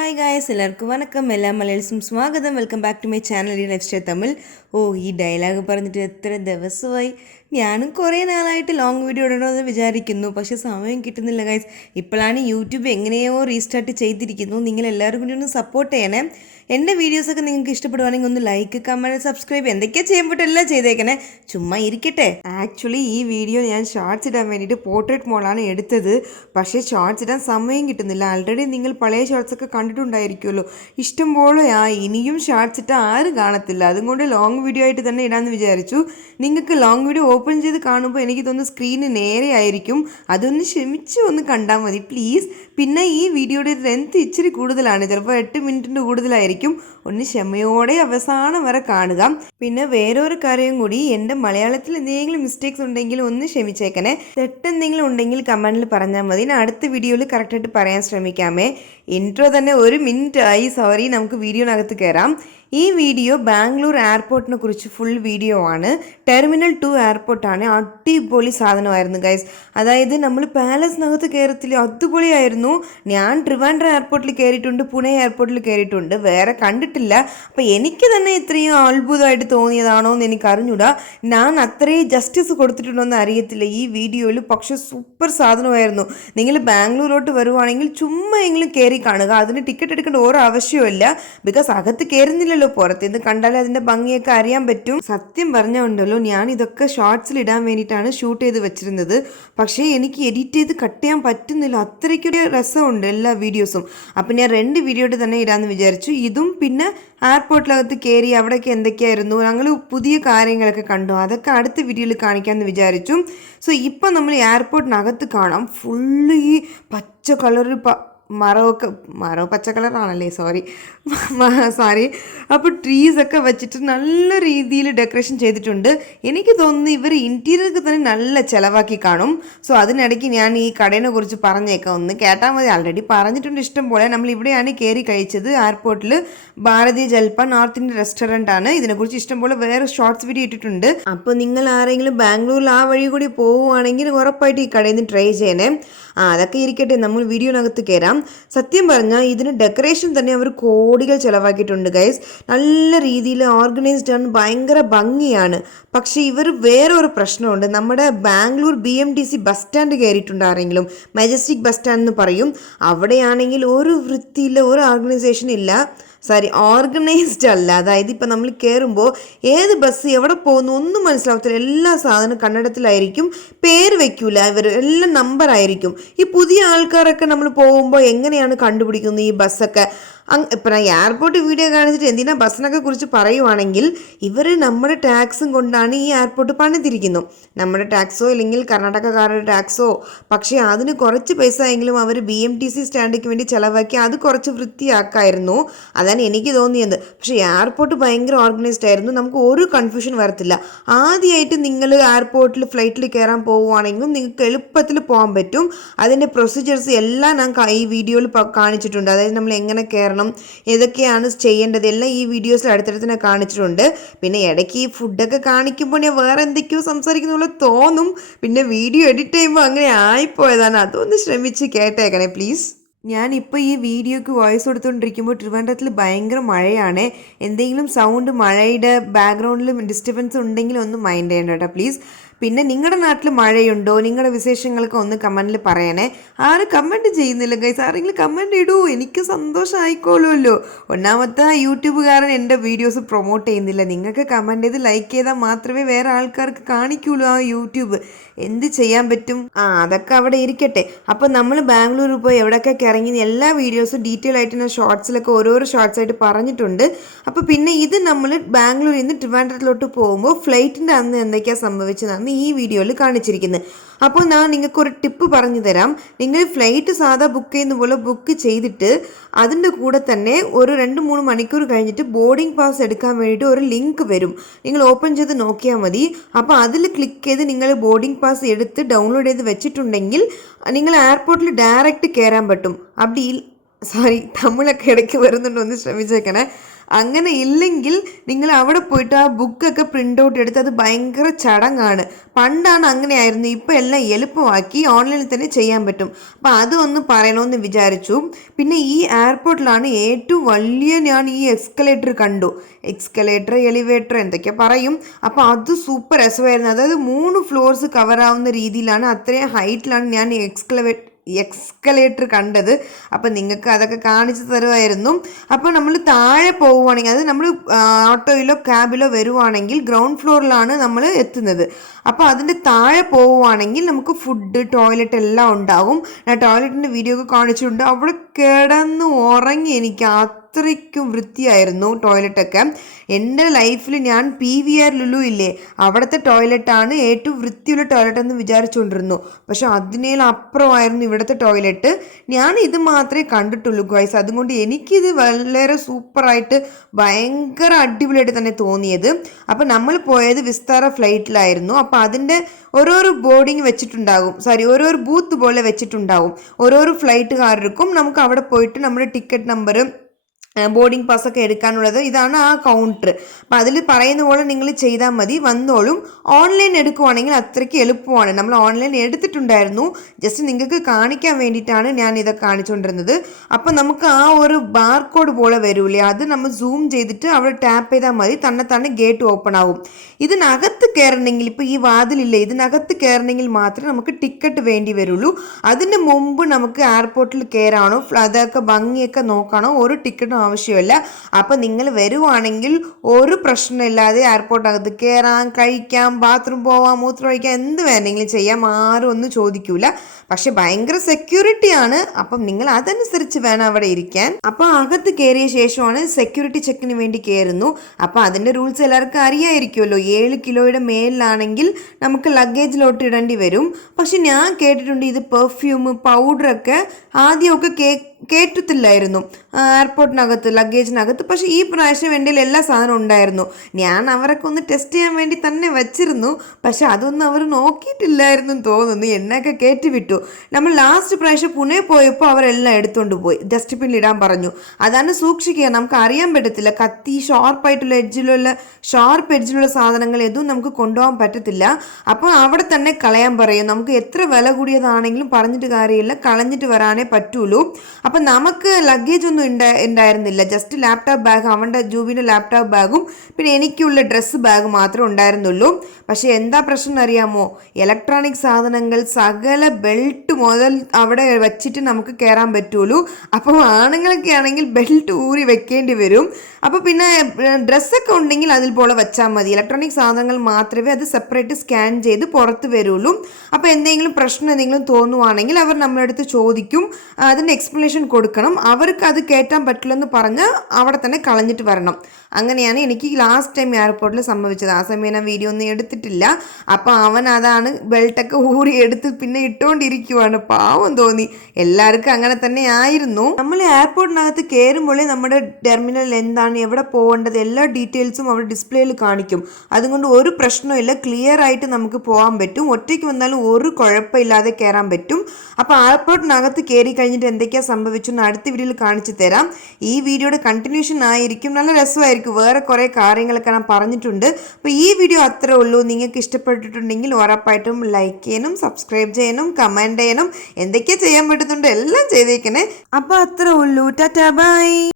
Hi guys എല്ലാവർക്കും വണക്കം എല്ലാ മലയാളിസും സ്വാഗതം welcome back to my channel lifestyle Tamil. ഈ ഡയലോഗ് പറഞ്ഞിട്ട് എത്ര ദിവസമായി. ഞാനും കുറേ നാളായിട്ട് ലോങ് വീഡിയോ ഇടണമെന്ന് വിചാരിക്കുന്നു, പക്ഷേ സമയം കിട്ടുന്നില്ല ഗൈസ്. ഇപ്പോഴാണ് യൂട്യൂബ് എങ്ങനെയോ റീസ്റ്റാർട്ട് ചെയ്തിരിക്കുന്നു. നിങ്ങൾ എല്ലാവരും കൂടി ഒന്ന് സപ്പോർട്ട് ചെയ്യണേ. എൻ്റെ വീഡിയോസൊക്കെ നിങ്ങൾക്ക് ഇഷ്ടപ്പെടുവാണെങ്കിൽ ഒന്ന് ലൈക്ക്, കമൻറ്റ്, സബ്സ്ക്രൈബ് എന്തൊക്കെയാണ് ചെയ്യാൻ പറ്റുമെല്ലാം ചെയ്തേക്കണേ. ചുമ്മാ ഇരിക്കട്ടെ. ആക്ച്വലി ഈ വീഡിയോ ഞാൻ ഷോർട്സ് ഇടാൻ വേണ്ടിയിട്ട് പോർട്രേറ്റ് മോഡാണ് എടുത്തത്. പക്ഷേ ഷോർട്സ് ഇടാൻ സമയം കിട്ടുന്നില്ല. ആൾറെഡി നിങ്ങൾ പഴയ ഷോർട്സൊക്കെ കണ്ടിട്ടുണ്ടായിരിക്കുമല്ലോ. ഇഷ്ടംപോലെ ഇനിയും ഷോർട്സ് ഇട്ടാൽ ആരും കാണത്തില്ല. അതുകൊണ്ട് ലോങ് വീഡിയോ ആയിട്ട് തന്നെ ഇടാമെന്ന് വിചാരിച്ചു. നിങ്ങൾക്ക് ലോങ് വീഡിയോ ഓപ്പൺ ചെയ്ത് കാണുമ്പോൾ എനിക്ക് തോന്നുന്നു സ്ക്രീന് നേരെ ആയിരിക്കും. അതൊന്ന് ക്ഷമിച്ച് ഒന്ന് കണ്ടാൽ മതി പ്ലീസ്. പിന്നെ ഈ വീഡിയോയുടെ ലെങ്ത് ഇച്ചിരി കൂടുതലാണ്, ചിലപ്പോൾ 8 മിനിറ്റിൻ്റെ കൂടുതലായിരിക്കും. ഒന്ന് ക്ഷമയോടെ അവസാനം വരെ കാണുക. പിന്നെ വേറൊരു കാര്യം കൂടി, എൻ്റെ മലയാളത്തിൽ എന്തെങ്കിലും മിസ്റ്റേക്സ് ഉണ്ടെങ്കിൽ ഒന്ന് ക്ഷമിച്ചേക്കണേ. തെറ്റെന്തെങ്കിലും ഉണ്ടെങ്കിൽ കമൻറ്റിൽ പറഞ്ഞാൽ മതി. ഞാൻ അടുത്ത വീഡിയോയിൽ കറക്റ്റായിട്ട് പറയാൻ ശ്രമിക്കാമേ. ഇൻട്രോ തന്നെ 1 മിനിറ്റ് ആയി, സോറി. നമുക്ക് വീഡിയോനകത്ത് കയറാം. ഈ വീഡിയോ ബാംഗ്ലൂർ എയർപോർട്ടിനെ കുറിച്ച് ഫുൾ വീഡിയോ ആണ്. ടെർമിനൽ 2 എയർപോർട്ടാണ്. അടിപൊളി സാധനമായിരുന്നു ഗൈസ്. അതായത് നമ്മൾ പാലസിനകത്ത് കയറത്തില്ല, അതുപൊളിയായിരുന്നു. ഞാൻ ട്രിവാൻഡ്രം എയർപോർട്ടിൽ കയറിയിട്ടുണ്ട്, പുനെ എയർപോർട്ടിൽ കയറിയിട്ടുണ്ട്, വേറെ കണ്ടിട്ടില്ല. അപ്പോൾ എനിക്ക് തന്നെ ഇത്രയും അത്ഭുതമായിട്ട് തോന്നിയതാണോ എന്ന് എനിക്ക് അറിഞ്ഞൂടാ. ഞാൻ അത്രയും ജസ്റ്റിസ് കൊടുത്തിട്ടുണ്ടോ എന്ന് അറിയത്തില്ല ഈ വീഡിയോയിൽ. പക്ഷെ സൂപ്പർ സാധനമായിരുന്നു. നിങ്ങൾ ബാംഗ്ലൂരോട്ട് വരുവാണെങ്കിൽ ചുമ്മാ എങ്കിലും കയറി കാണുക. അതിന് ടിക്കറ്റ് എടുക്കേണ്ട ഓരോ ആവശ്യമില്ല. ബിക്കോസ് അകത്ത് കയറുന്നില്ലല്ലോ, പുറത്തുനിന്ന് കണ്ടാലേ അതിൻ്റെ ഭംഗിയൊക്കെ അറിയാൻ പറ്റും. സത്യം പറഞ്ഞുണ്ടല്ലോ, ഞാൻ ഇതൊക്കെ ഷോർട്സിൽ ഇടാൻ വേണ്ടിയിട്ടാണ് ഷൂട്ട് ചെയ്ത് വെച്ചിരുന്നത്. പക്ഷേ എനിക്ക് എഡിറ്റ് ചെയ്ത് കട്ട് ചെയ്യാൻ പറ്റുന്നില്ല. അത്രയ്ക്കൊരു രസമുണ്ട് എല്ലാ വീഡിയോസും. അപ്പം ഞാൻ 2 വീഡിയോയിട്ട് തന്നെ ഇടാമെന്ന് വിചാരിച്ചു. ഇതും പിന്നെ എയർപോർട്ടിനകത്ത് കയറി അവിടെയൊക്കെ എന്തൊക്കെയായിരുന്നു, ഞങ്ങൾ പുതിയ കാര്യങ്ങളൊക്കെ കണ്ടു, അതൊക്കെ അടുത്ത വീഡിയോയിൽ കാണിക്കാമെന്ന് വിചാരിച്ചു. സോ ഇപ്പം നമ്മൾ എയർപോർട്ടിനകത്ത് കാണാം. ഫുള്ള് ഈ പച്ച കളർ മരവും പച്ച കളറാണല്ലേ, സോറി. അപ്പോൾ ട്രീസൊക്കെ വെച്ചിട്ട് നല്ല രീതിയിൽ ഡെക്കറേഷൻ ചെയ്തിട്ടുണ്ട്. എനിക്ക് തോന്നുന്നു ഇവർ ഇൻറ്റീരിയർക്ക് തന്നെ നല്ല ചിലവാക്കി കാണും. സോ അതിനിടയ്ക്ക് ഞാൻ ഈ കടേനെ കുറിച്ച് പറഞ്ഞേക്കാം, ഒന്ന് കേട്ടാൽ മതി. ആൾറെഡി പറഞ്ഞിട്ടുണ്ട് ഇഷ്ടം പോലെ. നമ്മൾ ഇവിടെയാണ് കയറി കഴിച്ചത്, എയർപോർട്ടിൽ. ഭാരതീയ ജൽപ്പ നോർത്ത് ഇന്ത്യൻ റെസ്റ്റോറൻ്റ് ആണ്. ഇതിനെക്കുറിച്ച് ഇഷ്ടംപോലെ വേറെ ഷോർട്സ് വീഡിയോ ഇട്ടിട്ടുണ്ട്. അപ്പോൾ നിങ്ങൾ ആരെങ്കിലും ബാംഗ്ലൂരിൽ ആ വഴി കൂടി പോവുകയാണെങ്കിൽ ഉറപ്പായിട്ട് ഈ കടയിൽ നിന്ന് ട്രൈ ചെയ്യണേ. അതൊക്കെ ഇരിക്കട്ടെ, നമ്മൾ വീഡിയോനകത്ത് കയറാം. സത്യം പറഞ്ഞാൽ ഇതിന് ഡെക്കറേഷൻ തന്നെ അവർ കോടികൾ ചിലവാക്കിയിട്ടുണ്ട് ഗൈസ്. നല്ല രീതിയിൽ ഓർഗനൈസ്ഡ് ആണ്, ഭയങ്കര ഭംഗിയാണ്. പക്ഷേ ഇവർ വേറൊരു പ്രശ്നമുണ്ട്. നമ്മുടെ ബാംഗ്ലൂർ BMTC ബസ് സ്റ്റാൻഡ് കയറിയിട്ടുണ്ട് ആരെങ്കിലും, മജസ്റ്റിക് ബസ് സ്റ്റാൻഡ് എന്ന് പറയും. അവിടെയാണെങ്കിൽ ഒരു വൃത്തിയില്ല, ഒരു ഓർഗനൈസേഷൻ ഇല്ല. ഓർഗനൈസ്ഡ് അല്ല. അതായത് ഇപ്പം നമ്മൾ കയറുമ്പോൾ ഏത് ബസ് എവിടെ പോകുന്നു ഒന്നും മനസ്സിലാവത്തില്ല. എല്ലാ സാധനം കന്നഡത്തിലായിരിക്കും, പേര് വയ്ക്കൂല ഇവർ, എല്ലാം നമ്പറായിരിക്കും. ഈ പുതിയ ആൾക്കാരൊക്കെ നമ്മൾ പോകുമ്പോൾ എങ്ങനെയാണ് കണ്ടുപിടിക്കുന്നത് ഈ ബസ്സൊക്കെ? ഇപ്പം ഞാൻ എയർപോർട്ട് വീഡിയോ കാണിച്ചിട്ട് എന്തിനാ ബസ്സിനൊക്കെ കുറിച്ച് പറയുവാണെങ്കിൽ, ഇവർ നമ്മുടെ ടാക്സും കൊണ്ടാണ് ഈ എയർപോർട്ട് പണിതിരിക്കുന്നു. നമ്മുടെ ടാക്സോ ഇല്ലെങ്കിൽ കർണാടകക്കാരുടെ ടാക്സോ. പക്ഷേ അതിന് കുറച്ച് പൈസ എങ്കിലും അവർ BMTC സ്റ്റാൻഡിക്ക് വേണ്ടി ചിലവാക്കി അത് കുറച്ച് വൃത്തിയാക്കായിരുന്നു. അതാണ് എനിക്ക് തോന്നിയത്. പക്ഷേ എയർപോർട്ട് ഭയങ്കര ഓർഗനൈസ്ഡ് ആയിരുന്നു, നമുക്ക് ഒരു കൺഫ്യൂഷൻ വരത്തില്ല. ആദ്യമായിട്ട് നിങ്ങൾ എയർപോർട്ടിൽ ഫ്ലൈറ്റിൽ കയറാൻ പോവുകയാണെങ്കിലും നിങ്ങൾക്ക് എളുപ്പത്തിൽ പോകാൻ പറ്റും. അതിൻ്റെ പ്രൊസീജിയേഴ്സ് എല്ലാം ഞാൻ ഈ വീഡിയോയിൽ കാണിച്ചിട്ടുണ്ട്. അതായത് നമ്മൾ എങ്ങനെ കയറണം, ഏതൊക്കെയാണ് ചെയ്യേണ്ടത്, എല്ലാം ഈ വീഡിയോസിൽ അടുത്തടുത്ത് തന്നെ കാണിച്ചിട്ടുണ്ട്. പിന്നെ ഇടയ്ക്ക് ഈ ഫുഡൊക്കെ കാണിക്കുമ്പോൾ ഞാൻ വേറെ എന്തൊക്കെയോ സംസാരിക്കുന്ന പോലെ തോന്നും. പിന്നെ വീഡിയോ എഡിറ്റ് ചെയ്യുമ്പോൾ അങ്ങനെ ആയിപ്പോയതാണ്. അതൊന്ന് ശ്രമിച്ച് കേട്ടേക്കണേ പ്ലീസ്. ഞാനിപ്പോൾ ഈ വീഡിയോക്ക് വോയിസ് കൊടുത്തുകൊണ്ടിരിക്കുമ്പോൾ ട്രിവാൻഡ്രത്തിൽ ഭയങ്കര മഴയാണ്. എന്തെങ്കിലും സൗണ്ട് മഴയുടെ ബാക്ക്ഗ്രൗണ്ടിലും ഡിസ്റ്റർബൻസ് ഉണ്ടെങ്കിൽ ഒന്ന് മൈൻഡ് ചെയ്യണം കേട്ടോ പ്ലീസ്. പിന്നെ നിങ്ങളുടെ നാട്ടിൽ മഴയുണ്ടോ, നിങ്ങളുടെ വിശേഷങ്ങളൊക്കെ ഒന്ന് കമൻറ്റിൽ പറയണേ. ആരും കമൻറ്റ് ചെയ്യുന്നില്ല ഗൈസ്, ആരെങ്കിലും കമൻറ്റ് ഇടൂ, എനിക്ക് സന്തോഷമായിക്കോളുമല്ലോ. ഒന്നാമത്തെ യൂട്യൂബുകാരൻ എൻ്റെ വീഡിയോസ് പ്രൊമോട്ട് ചെയ്യുന്നില്ല. നിങ്ങൾക്ക് കമൻറ്റ് ചെയ്ത് ലൈക്ക് ചെയ്താൽ മാത്രമേ വേറെ ആൾക്കാർക്ക് കാണിക്കുള്ളൂ ആ യൂട്യൂബ്. എന്ത് ചെയ്യാൻ പറ്റും? അതൊക്കെ അവിടെ ഇരിക്കട്ടെ. അപ്പോൾ നമ്മൾ ബാംഗ്ലൂർ പോയി എവിടെയൊക്കെ ഇറങ്ങി എല്ലാ വീഡിയോസും ഡീറ്റെയിൽ ആയിട്ട് ഞാൻ ഷോർട്സിലൊക്കെ ഓരോരോ ഷോർട്സ് ആയിട്ട് പറഞ്ഞിട്ടുണ്ട്. അപ്പോൾ പിന്നെ ഇത് നമ്മൾ ബാംഗ്ലൂരിൽ നിന്ന് ട്രിവാൻഡ്രത്തിലോട്ട് പോകുമ്പോൾ ഫ്ലൈറ്റിൻ്റെ അന്ന് എന്തൊക്കെയാണ് സംഭവിച്ചതെന്ന് ഈ വീഡിയോയിൽ കാണിച്ചിരിക്കുന്നത്. അപ്പോൾ ഞാൻ നിങ്ങൾക്കൊരു ടിപ്പ് പറഞ്ഞു തരാം. നിങ്ങൾ ഫ്ലൈറ്റ് സാധാ ബുക്ക് ചെയ്യുന്ന പോലെ ബുക്ക് ചെയ്തിട്ട് അതിൻ്റെ കൂടെ തന്നെ ഒരു 2-3 മണിക്കൂർ കഴിഞ്ഞിട്ട് ബോർഡിംഗ് പാസ് എടുക്കാൻ വേണ്ടിയിട്ട് ഒരു ലിങ്ക് വരും. നിങ്ങൾ ഓപ്പൺ ചെയ്ത് നോക്കിയാൽ മതി. അപ്പോൾ അതിൽ ക്ലിക്ക് ചെയ്ത് നിങ്ങൾ ബോർഡിംഗ് പാസ് എടുത്ത് ഡൗൺലോഡ് ചെയ്ത് വെച്ചിട്ടുണ്ടെങ്കിൽ നിങ്ങൾ എയർപോർട്ടിൽ ഡയറക്റ്റ് കയറാൻ പറ്റും. തമിഴൊക്കെ ഇടയ്ക്ക് വരുന്നുണ്ടോ, ഒന്ന് ശ്രമിച്ചേക്കണേ. അങ്ങനെ ഇല്ലെങ്കിൽ നിങ്ങൾ അവിടെ പോയിട്ട് ആ ബുക്കൊക്കെ പ്രിൻ്റ് ഔട്ട് എടുത്ത് അത് ഭയങ്കര ചടങ്ങാണ്. പണ്ടാണ് അങ്ങനെയായിരുന്നു, ഇപ്പോൾ എല്ലാം എളുപ്പമാക്കി ഓൺലൈനിൽ തന്നെ ചെയ്യാൻ പറ്റും. അപ്പോൾ അതൊന്ന് പറയണമെന്ന് വിചാരിച്ചു. പിന്നെ ഈ എയർപോർട്ടിലാണ് ഏറ്റവും വലിയ ഞാൻ ഈ എക്സ്കലേറ്റർ കണ്ടു. എക്സ്കലേറ്റർ എലിവേറ്റർ എന്തൊക്കെ പറയും. അപ്പോൾ അത് സൂപ്പർ രസമായിരുന്നു. അതായത് 3 ഫ്ലോർസ് കവറാവുന്ന രീതിയിലാണ്, അത്രയും ഹൈറ്റിലാണ് ഞാൻ ഈ എക്സ്കലേറ്റർ കണ്ടത്. അപ്പം നിങ്ങൾക്ക് അതൊക്കെ കാണിച്ചു തരുമായിരുന്നു. അപ്പോൾ നമ്മൾ താഴെ പോവുകയാണെങ്കിൽ, അത് നമ്മൾ ഓട്ടോയിലോ ക്യാബിലോ വരുവാണെങ്കിൽ ഗ്രൗണ്ട് ഫ്ലോറിലാണ് നമ്മൾ എത്തുന്നത്. അപ്പോൾ അതിൻ്റെ താഴെ പോവുകയാണെങ്കിൽ നമുക്ക് ഫുഡ്, ടോയ്ലറ്റ് എല്ലാം ഉണ്ടാകും. ഞാൻ ടോയ്ലറ്റിൻ്റെ വീഡിയോ ഒക്കെ കാണിച്ചിട്ടുണ്ട്. അവിടെ കിടന്ന് ഉറങ്ങി. എനിക്ക് അത്രയ്ക്കും വൃത്തിയായിരുന്നു ടോയ്ലറ്റൊക്കെ. എൻ്റെ ലൈഫിൽ ഞാൻ PVR ലുലു ഇല്ലേ, അവിടുത്തെ ടോയ്ലറ്റാണ് ഏറ്റവും വൃത്തിയുള്ള ടോയ്ലറ്റ് എന്ന് വിചാരിച്ചുകൊണ്ടിരുന്നു. പക്ഷെ അതിനേലും അപ്പുറമായിരുന്നു ഇവിടുത്തെ ടോയ്ലറ്റ്. ഞാൻ ഇത് മാത്രമേ കണ്ടിട്ടുള്ളൂ ഗൈസ്. അതുകൊണ്ട് എനിക്കിത് വളരെ സൂപ്പറായിട്ട് ഭയങ്കര അടിപൊളിയായിട്ട് തന്നെ തോന്നിയത്. അപ്പം നമ്മൾ പോയത് വിസ്താര ഫ്ലൈറ്റിലായിരുന്നു. അപ്പോൾ അതിൻ്റെ ഓരോരോ ബോർഡിങ് വെച്ചിട്ടുണ്ടാകും, ഓരോരോ ബൂത്ത് പോലെ വെച്ചിട്ടുണ്ടാകും. ഓരോരോ ഫ്ലൈറ്റുകാർക്കും നമുക്ക് അവിടെ പോയിട്ട് നമ്മുടെ ടിക്കറ്റ് നമ്പർ, ബോർഡിംഗ് പാസ്സൊക്കെ എടുക്കാനുള്ളത്. ഇതാണ് ആ കൗണ്ടർ. അപ്പം അതിൽ പറയുന്ന പോലെ നിങ്ങൾ ചെയ്താൽ മതി, വന്നോളും. ഓൺലൈൻ എടുക്കുവാണെങ്കിൽ അത്രയ്ക്ക് എളുപ്പമാണ്. നമ്മൾ ഓൺലൈൻ എടുത്തിട്ടുണ്ടായിരുന്നു, ജസ്റ്റ് നിങ്ങൾക്ക് കാണിക്കാൻ വേണ്ടിയിട്ടാണ് ഞാൻ ഇതൊക്കെ കാണിച്ചുകൊണ്ടിരുന്നത്. അപ്പം നമുക്ക് ആ ഒരു ബാർകോഡ് പോലെ വരൂലേ, അത് നമ്മൾ സൂം ചെയ്തിട്ട് അവിടെ ടാപ്പ് ചെയ്താൽ മതി, തന്നെ ഗേറ്റ് ഓപ്പൺ ആകും. ഇതിനകത്ത് കയറണമെങ്കിൽ, ഇപ്പോൾ ഈ വാതിലില്ലേ, ഇതിനകത്ത് കയറണമെങ്കിൽ മാത്രമേ നമുക്ക് ടിക്കറ്റ് വേണ്ടി വരുള്ളൂ. അതിന് മുമ്പ് നമുക്ക് എയർപോർട്ടിൽ കയറാനോ അതൊക്കെ ഭംഗിയൊക്കെ നോക്കാനോ ഒരു ടിക്കറ്റും ആവശ്യമില്ല. അപ്പം നിങ്ങൾ വരുവാണെങ്കിൽ ഒരു പ്രശ്നമില്ലാതെ എയർപോർട്ടിനകത്ത് കയറാം, കഴിക്കാം, ബാത്റൂം പോവാം, മൂത്രം ഒഴിക്കാം, എന്ത് വേണമെങ്കിലും ചെയ്യാം. ആരും ഒന്നും ചോദിക്കൂല. പക്ഷെ ഭയങ്കര സെക്യൂരിറ്റിയാണ്. അപ്പം നിങ്ങൾ അതനുസരിച്ച് വേണം അവിടെ ഇരിക്കാൻ. അപ്പം അകത്ത് കയറിയ ശേഷമാണ് സെക്യൂരിറ്റി ചെക്കിന് വേണ്ടി കയറുന്നു. അപ്പം അതിൻ്റെ റൂൾസ് എല്ലാവർക്കും അറിയായിരിക്കുമല്ലോ. 7 കിലോയുടെ മേലിലാണെങ്കിൽ നമുക്ക് ലഗേജിലോട്ട് ഇടേണ്ടി വരും. പക്ഷെ ഞാൻ കേട്ടിട്ടുണ്ട് ഇത് പെർഫ്യൂം, പൗഡറൊക്കെ ആദ്യമൊക്കെ കേട്ടത്തില്ലായിരുന്നു എയർപോർട്ടിനകത്ത്, ലഗേജിനകത്ത്. പക്ഷെ ഈ പ്രാവശ്യം എൻ്റെ എല്ലാ സാധനവും ഉണ്ടായിരുന്നു. ഞാൻ അവരൊക്കെ ഒന്ന് ടെസ്റ്റ് ചെയ്യാൻ വേണ്ടി തന്നെ വച്ചിരുന്നു. പക്ഷെ അതൊന്നും അവർ നോക്കിയിട്ടില്ലായിരുന്നു തോന്നുന്നു, എണ്ണയൊക്കെ കയറ്റി വിട്ടു. നമ്മൾ ലാസ്റ്റ് പ്രാവശ്യം പുനെ പോയപ്പോൾ അവരെല്ലാം എടുത്തുകൊണ്ട് പോയി, ഡസ്റ്റ്ബിന്നിൽ ഇടാൻ പറഞ്ഞു. അതാണ് സൂക്ഷിക്കുക, നമുക്ക് അറിയാൻ പറ്റത്തില്ല. കത്തി, ഷാർപ്പ് എഡ്ജിലുള്ള സാധനങ്ങൾ ഇതും നമുക്ക് കൊണ്ടുപോകാൻ പറ്റത്തില്ല. അപ്പോൾ അവിടെ തന്നെ കളയാൻ പറയും. നമുക്ക് എത്ര വില കൂടിയതാണെങ്കിലും പറഞ്ഞിട്ട് കാര്യമില്ല, കളഞ്ഞിട്ട് വരാനേ പറ്റുള്ളൂ. അപ്പം നമുക്ക് ലഗേജ് ഒന്നും ഉണ്ടായിരുന്നില്ല. ജസ്റ്റ് ലാപ്ടോപ്പ് ബാഗ്, അവൻ്റെ ജൂബിൻ്റെ ലാപ്ടോപ്പ് ബാഗും പിന്നെ എനിക്കുള്ള ഡ്രസ്സ് ബാഗ് മാത്രമേ ഉണ്ടായിരുന്നുള്ളൂ. പക്ഷേ എന്താ പ്രശ്നം അറിയാമോ, ഇലക്ട്രോണിക് സാധനങ്ങൾ സകല ബെൽറ്റ് മുതൽ അവിടെ വെച്ചിട്ട് നമുക്ക് കയറാൻ പറ്റുള്ളൂ. അപ്പോൾ ആണുങ്ങളൊക്കെ ആണെങ്കിൽ ബെൽറ്റ് ഊരി വെക്കേണ്ടി വരും. അപ്പോൾ പിന്നെ ഡ്രസ്സൊക്കെ ഉണ്ടെങ്കിൽ അതിൽ പോലെ വെച്ചാൽ മതി. ഇലക്ട്രോണിക് സാധനങ്ങൾ മാത്രമേ അത് സെപ്പറേറ്റ് സ്കാൻ ചെയ്ത് പുറത്ത് വരുള്ളൂ. അപ്പോൾ എന്തെങ്കിലും പ്രശ്നം എന്തെങ്കിലും തോന്നുവാണെങ്കിൽ അവർ നമ്മുടെ അടുത്ത് ചോദിക്കും, അതിൻ്റെ എക്സ്പ്ലനേഷൻ കൊടുക്കണം. അവർക്ക് അത് കയറ്റാൻ പറ്റില്ലെന്ന് പറഞ്ഞാൽ അവിടെ തന്നെ കളഞ്ഞിട്ട് വരണം. അങ്ങനെയാണ് എനിക്ക് ലാസ്റ്റ് ടൈം എയർപോർട്ടിൽ സംഭവിച്ചത്. ആ സമയം ഞാൻ വീഡിയോ ഒന്നും എടുത്തിട്ടില്ല. അപ്പോൾ അവൻ അതാണ് ബെൽറ്റൊക്കെ ഊരി എടുത്ത് പിന്നെ ഇട്ടുകൊണ്ടിരിക്കുവാണ്. പാവം തോന്നി. എല്ലാവർക്കും അങ്ങനെ തന്നെ ആയിരുന്നു. നമ്മൾ എയർപോർട്ടിനകത്ത് കയറുമ്പോഴേ നമ്മുടെ ടെർമിനൽ എന്താണ്, എവിടെ പോകേണ്ടത്, എല്ലാ ഡീറ്റെയിൽസും അവിടെ ഡിസ്പ്ലേയിൽ കാണിക്കും. അതുകൊണ്ട് ഒരു പ്രശ്നമില്ല, ക്ലിയർ ആയിട്ട് നമുക്ക് പോകാൻ പറ്റും. ഒറ്റയ്ക്ക് വന്നാലും ഒരു കുഴപ്പമില്ലാതെ കയറാൻ പറ്റും. അപ്പോൾ എയർപോർട്ടിനകത്ത് കയറി കഴിഞ്ഞിട്ട് എന്തൊക്കെയാണ് സംഭവിച്ചെന്ന് അടുത്ത വീഡിയോയിൽ കാണിച്ചു തരാം. ഈ വീഡിയോയുടെ കണ്ടിന്യൂഷൻ ആയിരിക്കും, നല്ല രസമായിരിക്കും. വേറെ കുറേ കാര്യങ്ങളൊക്കെ ഞാൻ പറഞ്ഞിട്ടുണ്ട്. അപ്പോൾ ഈ വീഡിയോ അത്രേ ഉള്ളൂ. നിങ്ങൾക്ക് ഇഷ്ടപ്പെട്ടിട്ടുണ്ടെങ്കിൽ ഉറപ്പായിട്ടും ലൈക്ക് ചെയ്യണം, സബ്സ്ക്രൈബ് ചെയ്യണം, കമൻറ്റ് ചെയ്യണം, എന്തൊക്കെയാണ് ചെയ്യാൻ പറ്റുന്നുണ്ട് എല്ലാം ചെയ്തേക്കണേ. അപ്പോൾ അത്രേ ഉള്ളൂ. Tata bye.